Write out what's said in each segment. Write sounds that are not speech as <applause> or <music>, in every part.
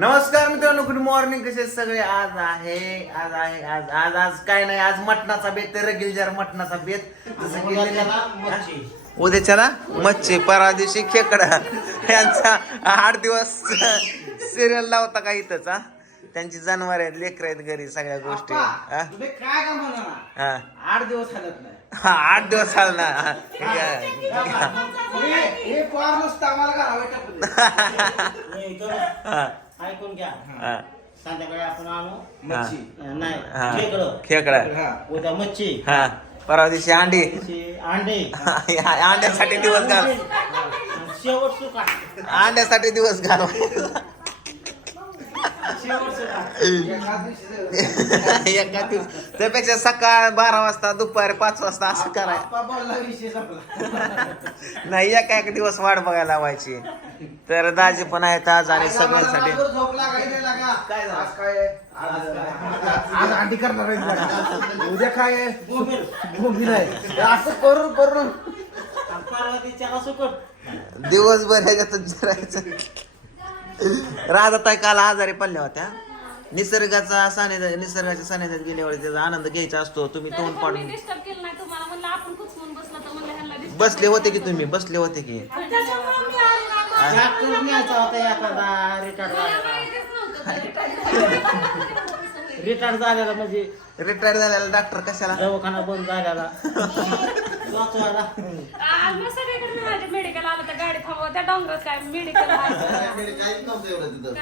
नमस्कार मित्रांनो good morning कसे सगळे? आज आहे आज आहे आज आज आज काय नाही आज मटणाचा बेत रगील जरा मटणाचा बेत. जसं की उद्याच्याला मच्छी. परा दिवशी खेकडा. यांचा आठ दिवस सिरियल लावता का इथंच हा? त्यांची जनावर आहेत लेकर आहेत घरी सगळ्या गोष्टी. हा? तुम्ही काय का म्हणा हा. आठ दिवस हालत नाही. हा, आठ दिवस चाल ना हा. हे हे पार नुसतं आम्हाला घालावे टाकून दे. हा, ऐकून घ्या. हा, संध्याकाळी आपण आणू. मच्छी. हा. नाही खेकडं. खेकडा. हा. उद्या मच्छी. हा. परवा दिवशी अंडी. ती अंडे. या अंड्यासाठी दिवस घाल. आणि शेवट सुका. अंड्यासाठी दिवस घाल. शेवट सुका. एका दिवशी एका दिवस. त्यापेक्षा सकाळ बारा वाजता दुपारी पाच वाजता असं कराय आप्पा बोलला विषय संपला. नाही एका एक दिवस वाट बघायला लावायची. तर दाजी पण आहेत आज आणि सगळ्यांसाठी आज झोप लागायची नाही लागा. काय झालं? आज काय आहे? आज आज अंडी करणार आहे. उद्या काय आहे? बोंबील. असं करून करून दिवसभर ह्याच्यातच जिरायचं राधाताई काल आजारी पडल्या होत्या निसर्गाचा सानिध्य निसर्गाच्या सानिध्यात गेल्यावर त्याचा आनंद घ्यायचा असतो तुम्ही तोंड पाडून डिस्टर्ब केलं नाही तुम्हाला म्हणलं आपण कुचकून बसलो तर म्हणलं ह्यांना disturb बसले होते की तुम्ही बसले होते की त्याच्यामुळे. डॉक्टर न्यायचा होता एखादा रिटायर्ड मला झालेला. रिटायर्ड झालेला म्हणजे रिटायर झालेला डॉक्टर कशाला? दवाखाना बंद झालेला. वाचवायला मेडिकल आलं तर गाडी थांबवा त्या डोंगरात काय मेडिकल मेडिकल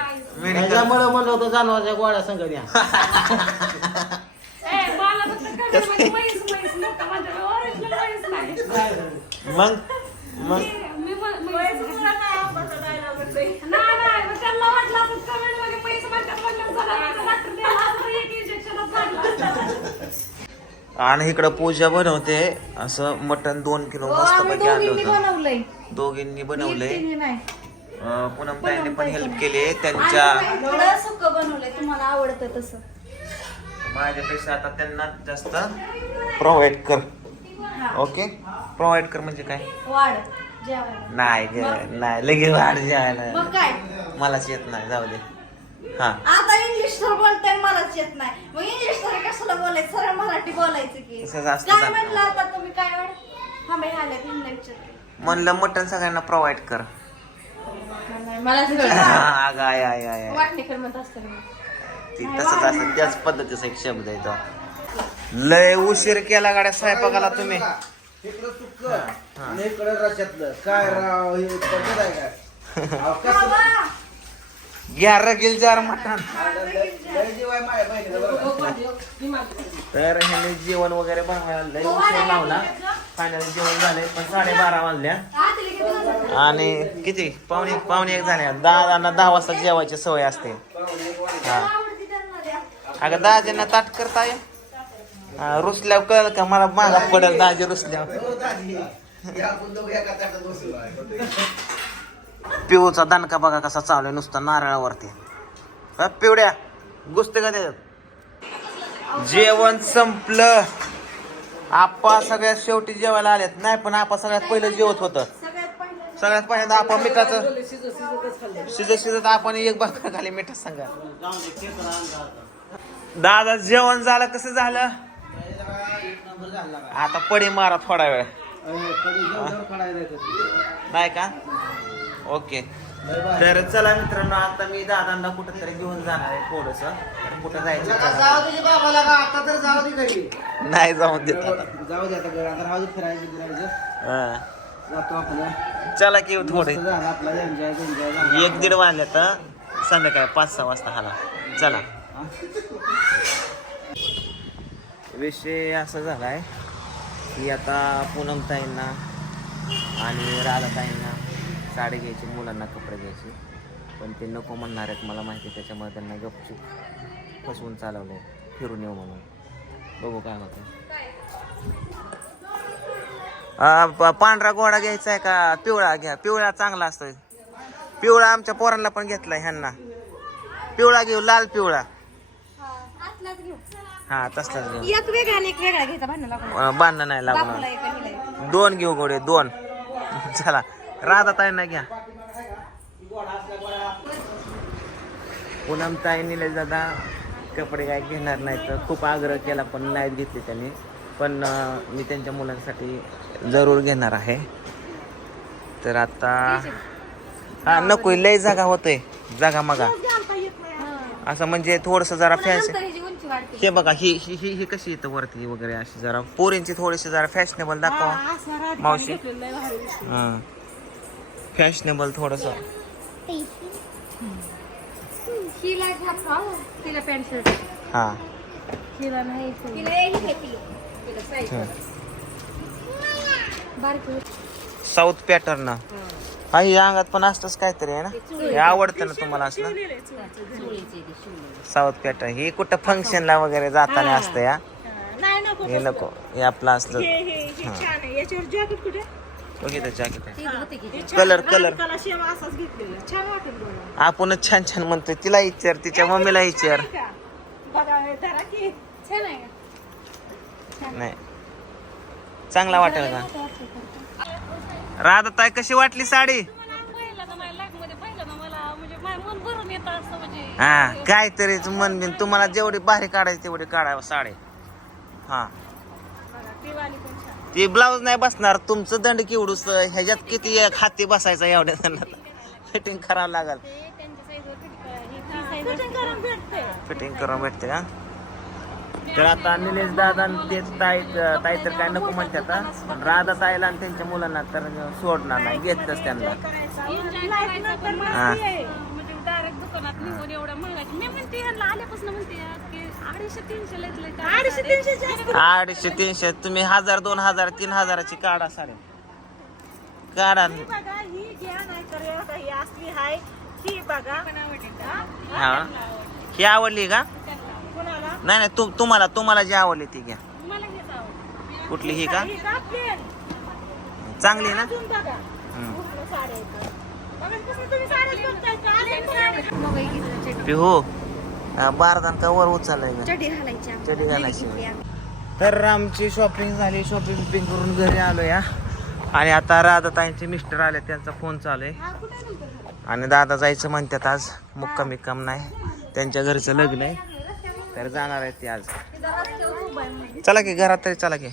त्याच्यामुळे म्हणलं होतं जनावरच्या गोळ्या संग द्या. मला फक्त कमी म्हणजे म्हैस म्हैस नव्हतं म्हणजे ओरिजिनल म्हैस नाही. मग? मग मी म- म्हैस नाही नाही मग त्यांना वाटलं असं कमेंटमध्ये म्हैस म्हणतात म्हणलं चला डॉक्टर द्यायला असं तर एक इंजेक्शनच लागलं आणि इकडं पूजा बनवते. असं मटन दोन किलो मस्त पैकी आणलं होतं. बनवलंय. दोघींनी बनवलंय. नाही. अं, पूनम ताईने पण हेल्प केली त्यांच्या थोडं सुक बनवलंय तुम्हाला आवडतं तसं. माझ्यापेक्षा आता त्यांना जास्त प्रोव्हाइड कर. ओके प्रोव्हाइड कर म्हणजे काय? वाढ जेवायला. नाही ग नाही लगेच वाढ जायला मग काय? मलाच येत नाही जाऊ दे. हा. आता इंग्लिश तर बोलताय मलाच येत नाही. मग इंग्लिश तर कशाला बोलायचं? सरळ मराठी बोलायचं की. तसंच असतं काय का? म्हटलं आता तुम्ही काय वाढ हा मी लेक्चर म्हणलं मटन सगळ्यांना प्रोव्हाइड कर. मला अगं आय आय आय आय. वाटणे कर म्हणत असतं मी. ती तसंच असतं. त्याच पद्धतीचा एक शब्द आहे तो. लय उशीर केला गाड्या स्वयंपाकाला तुम्ही. इकडं सुक्क आणि इकडं रश्यातलं काय राव हे पद्धत आहे काय अहो, कसं बाबा, घ्या रगील जार मटण तर ह्याने जेवण वगैरे बनवायला लय उशीर लावला. फायनल जेवण झाले पण साडेबारा वाजल्या. आणि किती? पावणे पावणे एक झाल्या दहा दहा वाजता जेवायची सवय असते. हा. अगं दाजींना ताट करता ये. हा, रुसल्यावर कळलं का? मला मागात पडेल दाजी रुसल्यावर. पिऊचा दणका बघा कसा चालू आहे नुसता नारळावरती. पिवड्या गुस्ते का त्याच्यात? जेवण संपलं. आप्पा सगळ्यात शेवटी जेवायला आलेत. नाही पण आपा सगळ्यात पहिलं जेवत होतं. सगळ्यात पहिलं सगळ्यात पहिल्यांदा आपण मिठाचं शिजत शिजत आपण एक भाकर खाली मिठा सांगा. दादा जेवण झालं कसं झालं? आता पडी मारा थोडा वेळ. नाही का? ओके. तर चला मित्रांनो आता मी दादांना कुठं तरी घेऊन जाणार आहे थोडस कुठं जायचं चला. जाऊ दे बाबाला का आता तर जाऊ दे घरी नाही जाऊन देत आता. जाऊ दे आता राहू दे फिरायचं फिरायचं हा. जातो आपण चला की थोडे मस्त झालं आपला एन्जॉय एन्जॉय झाला एक दीड वाजल्या तर संध्याकाळी पाच सहा वाजता हाला चला हा? विषय असा झालाय की आता पूनमताईंना आणि राधाताईंना साडी घ्यायची मुलांना कपडे घ्यायचे. पण ते नको म्हणणार आहेत मला माहिती आहे, त्याच्यामुळे त्यांना गपचूप फसवून चालवलंय. फिरून येऊ म्हणून. बघू काय होतं पांढरा घोडा घ्यायचा आहे का? पिवळा घ्या. पिवळा चांगला असतोय. पिवळा आमच्या पोरांना पण घेतलाय ह्यांना. पिवळा घेऊ लाल पिवळा. हा, तसलाच घेऊ. बांधणं नाही लागणार. दोन घेऊ गोडे दोन. चला. राधा ताईंना घ्या. पूनम ताई निलेश दादा कपडे काय घेणार नाही तर खूप आग्रह केला पण नाहीत घेतले त्यांनी. पण मी त्यांच्या मुलांसाठी जरूर घेणार आहे. तर आता हा नको लय जागा होतोय. जागा मागा. असं म्हणजे थोडस जरा वाढते. हे बघा ही ही ही ही कशी येतं वरती वगैरे अशी जरा. पोरींची थोडीशी जरा फॅशनेबल दाखवा मावशी. हा. फॅशनेबल थोडस. हिला घातला तिला पॅन्ट शर्ट. हा. हिला नाही तिला हे घेतली तिला? साईज हं. बारकी साऊथ पॅटर्न हा. ही अंगात पण असतच काहीतरी आहे ना? हे आवडतं ना तुम्हाला असलं साऊथ पॅटर्न ही कुठं फंक्शनला वगैरे जाताना असतं या? नाही नको हे नको. हे आपलं असलं. हे हे हे छान आहे. याच्यावर जॅकेट कुठे? बघितलं जॅकेट कलर कलर आपणच छान छान म्हणतोय तिला विचार तिच्या मम्मीला विचार. नाही का? बघा धरा की. छान आहे का? नाही. चांगला वाटेल का? राधा ताई कशी वाटली साडी? म्हणजे माझं मन भरून येतं असं म्हणजे हा काहीतरीच मन बिन. तुम्हाला जेवढी भारी काढायची तेवढी काढावं साडी. हा बघा ती वाली पण छान ती ब्लाऊज नाही बसणार तुमचं दंड केवढूस ह्याच्यात किती एक हाती बसायचा एवढ्या दंडात? फिटिंग करावं लागल. फिटिंग करून भेटते. का? तर आता निलेश दादा आणि तेच ताई ताई तर काय नको म्हणतात हा. पण राधा ताईला आणि त्यांच्या मुलांना तर सोडणार नाही घेतच त्यांना. हा. अडीचशे तीनशे जास्त. अडीचशे तुम्ही हजार दोन हजार तीन हजाराची काढा सारे. काढा. ही बघा ही घ्या नाही तर हे बघा, ही असली हाय. ही बघा. हा? हा. ही आवडली का? कुणाला? नाही नाही तु तुम्हाला तुम्हाला जी आवडली ती घ्या. कुठली ही का? ही? चांगली आहे ना? अजून बघा. हम्म. पूर्ण साड्या आहेत. बघा कसं तुम्ही साड्याच बघताय का? आले का? मोबाईल घेतला चड्डी पिहू. बारदान का वर उचललाय का चड्डी घालायची आम्हाला. चड्डी घालायची. घेतली आम्ही. तर आमची शॉपिंग झाली शॉपिंग बिपिंग करून घरी आलो या आणि आता राधाताईंचे मिस्टर आले त्यांचा फोन चालू आहे आणि दादा जायचं म्हणतात आज मुक्काम बिक्काम नाही त्यांच्या घरचं लग्न आहे तर जाणार आहे ते आज तिथं रस्त्यावर उभा आहे. चला की घरात तरी चला की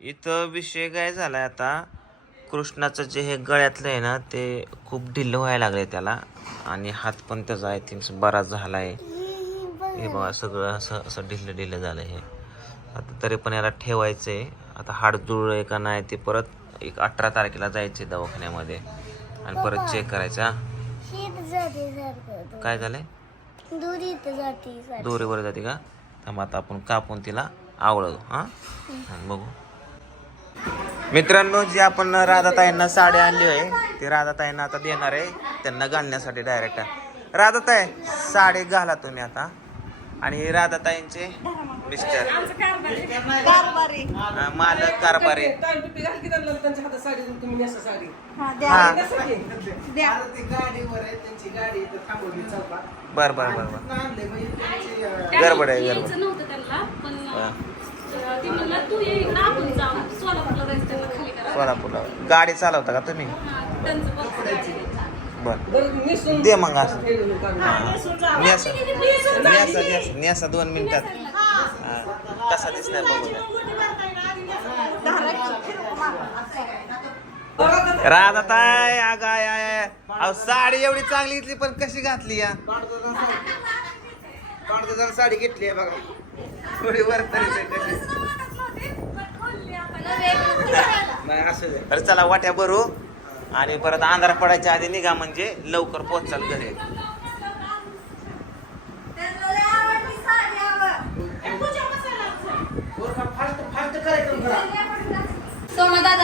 इथं विषय काय झालाय आता कृष्णाचं जे हे गळ्यातलं आहे ना ते खूप ढिल्लं व्हायला लागले त्याला. आणि हात पण त्याचा आय थिंक बराच झालाय. हे बघा सगळं असं असं ढिल्लं ढिल्लं झालं हे. आता तरी पण याला ठेवायचं आहे आता हाड जुळलं का नाही ते परत एक अठरा तारखेला जायचे दवाखान्यामध्ये. आणि परत चेक करायचं? काय झालंय? दोरीवर जाते का? थांब आता आपण कापून तिला आवडतो हा. बघू. मित्रांनो जी आपण राधाताईंना साडी आणली आहे ती राधाताईंना आता देणार आहे. त्यांना घालण्यासाठी डायरेक्ट राधाताई साडी घाला तुम्ही आता. आणि राधाताईंचे मिस्टर मालक कारभारी. द्या. द्या. गाडीवर आहे त्यांची गाडी इथं थांबवली चौकात बर बर बर बर. गडबड आहे गडबड. यायचं नव्हतं त्यांना पण. अं, ती म्हणलं तू ये इकडं आपण जाऊ. सोलापूरला जायचं त्यांना खाली करा सोलापूरला. गाडी चालवता का तुम्ही? हा, त्यांचं बघ बर. दे मग असं. न्यासा न्यासा न्यासा न्यासा दोन मिनिटात. हा. कसा दिसलाय बघू द्या. राधाताय अगं आय आय आय. अहो साडी एवढी चांगली घेतली पण कशी घातली या? साडी घेतली आहे बघा. थोडी वर नाही असं. तर चला वाट्या भरू. आणि परत अंधार पडायच्या आधी निघा म्हणजे लवकर पोहोचाल घरी.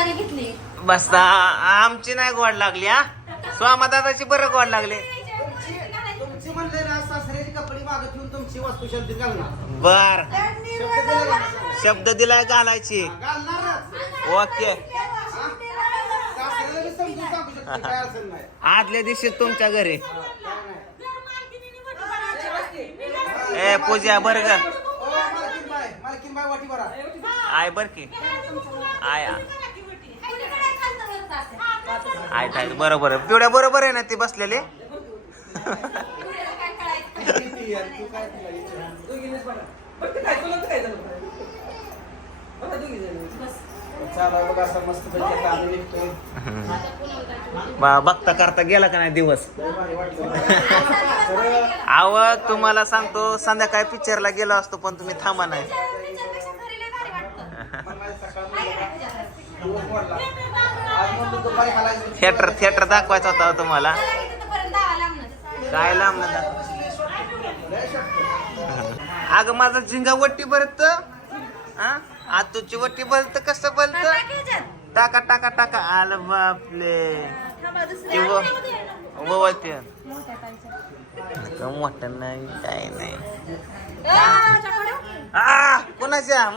घेतली बस आ- आमची नाही गोड लागली हा? स्वामा दादाची बरं गोड लागली तुमची म्हणले ना सासऱ्याची कपडे मागे ठेवून तुमची घालणार. बर. शब्द दिला का? शब्द दिलाय घालायची. घालणारच. ओके. सासऱ्याला बी समजून सांगू शकतो काय असेल नाही. आदल्या दिवशी तुमच्या घरी. काय नाही. ए पूजा बर ग ओ, मालकीन बाय मालकीन बाय वाटी भरा. आय बर की. आय. आहेत बरोबर आहे. पिवड्या बरोबर आहे ना ती बसलेली? तू काय तुला ते काय, तुला तर काय झालं? बघा. बा बघता करता गेला का नाही दिवस आव तुम्हाला सांगतो संध्याकाळी पिक्चरला गेलो असतो पण तुम्ही थांबा नाही. थिएटर थिएटर दाखवायचा होता तुम्हाला. काय लांब. अगं माझा झिंगा वट्टी भरत. आतूची वट्टी भरत कसं बोलत टाका. टाका टाका टाका. आलं बापले. वळते. मोठं नाही काय नाही. कोणाच्या?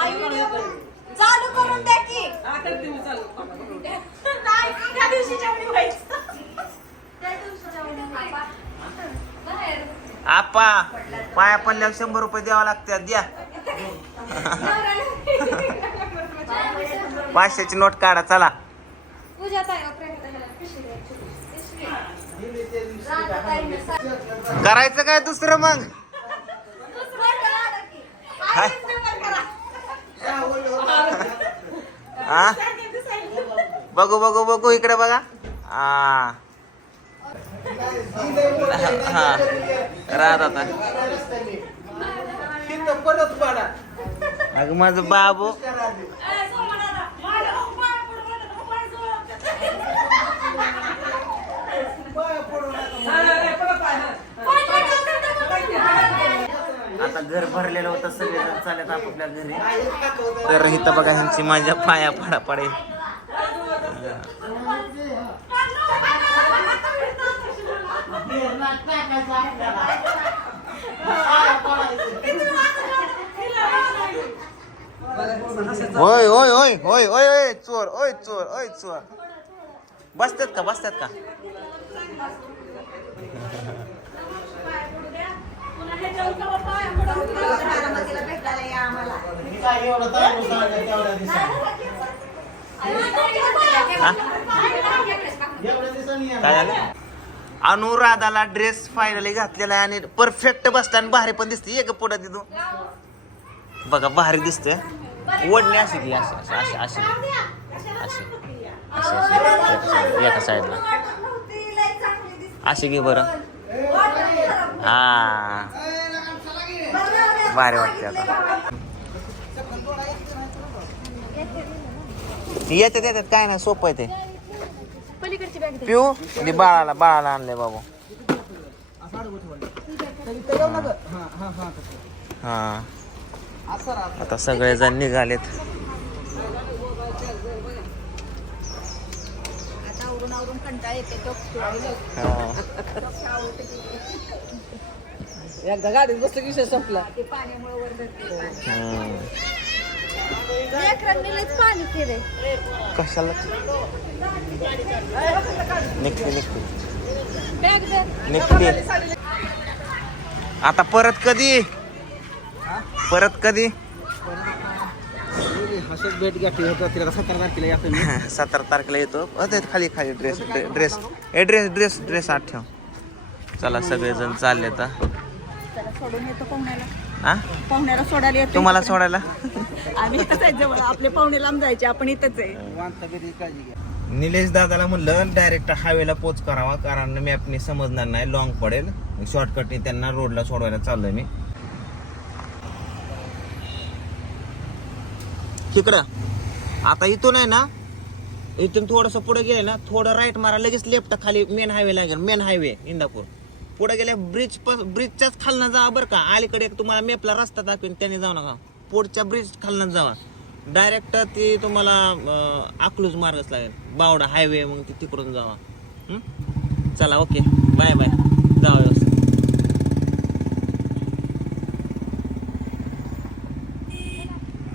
व्हिडिओ चालू करून आपा पाया पडल्यावर शंभर रुपये द्यावा लागतात द्या <laughs> पाचशेची नोट काढा चला. करायचं काय दुसरं मग. हा बघू बघू बघू इकडे बघा हा हा राहत आता अगं माझं बाबू. आता घर भरलेलं होतं सगळेजण चालत आपापल्या घरी. तर इथं बघा ह्यांची माझ्या पाया पडा पडे होय होय होय होय होय होय चोर ओय चोर ओय चोर. बसतात का बसतात का? काय झालं अनुराधाला ड्रेस फायनली घातलेला आहे आणि परफेक्ट बसला आणि भारी पण दिसते. एक पुढं तिथून. बघा भारी दिसते. ओढणी अशी की अशी अशी अशी अशी अशी अशी अशी. एका साईडला अशी घे बरं. हा. भारी वाटते आता. येतात येतात. काय नाही सोपं आहे ते. पलीकडची बॅग पिऊ दे बाळाला बाळाला आणले बाबू. हा, हा, हा. हा. आता सगळेजण निघालेत हा. एकदा गाडीत बसलं की विषय संपला हम्म. लेकरांनी लयच पाणी केले कशाला? निघते आता परत कधी? परत कधी? भेट <laughs> तिला सतरा तारखेला येतो. सतरा तारखेला येतो खाली खाली ड्रेस ड्रेस ए ड्रेस ड्रेस ड्रेस आठ ठेव. चला सगळेजण चालले आता पाहुण्याला हा? पाहुण्याला सोडायला येतो तुम्हाला सोडायला? आम्ही इथंच आहे जवळ. आपले पाहुणे लांब जायचे आपण इथंच आहे. निलेश दादाला म्हणलं डायरेक्ट हायवेला पोच करावा कारण मॅपने समजणार नाही लॉंग पडेल. शॉर्टकटने त्यांना रोडला सोडवायला चाललोय मी. इकडं. आता इथून आहे ना इथून थोडस पुढे गेले ना थोडं राईट मारा लगेच लेफ्ट खाली मेन हायवे लागेल मेन हायवे इंदापूर. पुढे गेल्या ब्रिज ब्रिजच्याच खालनं जा बरं का. अलीकडे एक तुम्हाला मेपला रस्ता दाखवेन त्याने जाऊ नका. पुढच्या ब्रिज खालनं जावा. डायरेक्ट ती तुम्हाला अं, अकलूज मार्गच लागेल. बावडा हायवे मग ती तिकडून जावा. चला ओके बाय बाय जावा व्यवस्थित.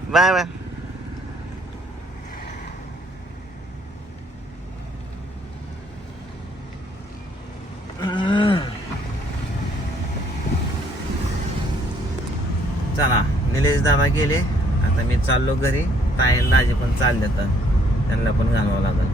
बाय बाय दाबा गेले आता मी चाललो घरी. तायल दाजे पण चालले तर. त्यांना पण घालावं लागेल.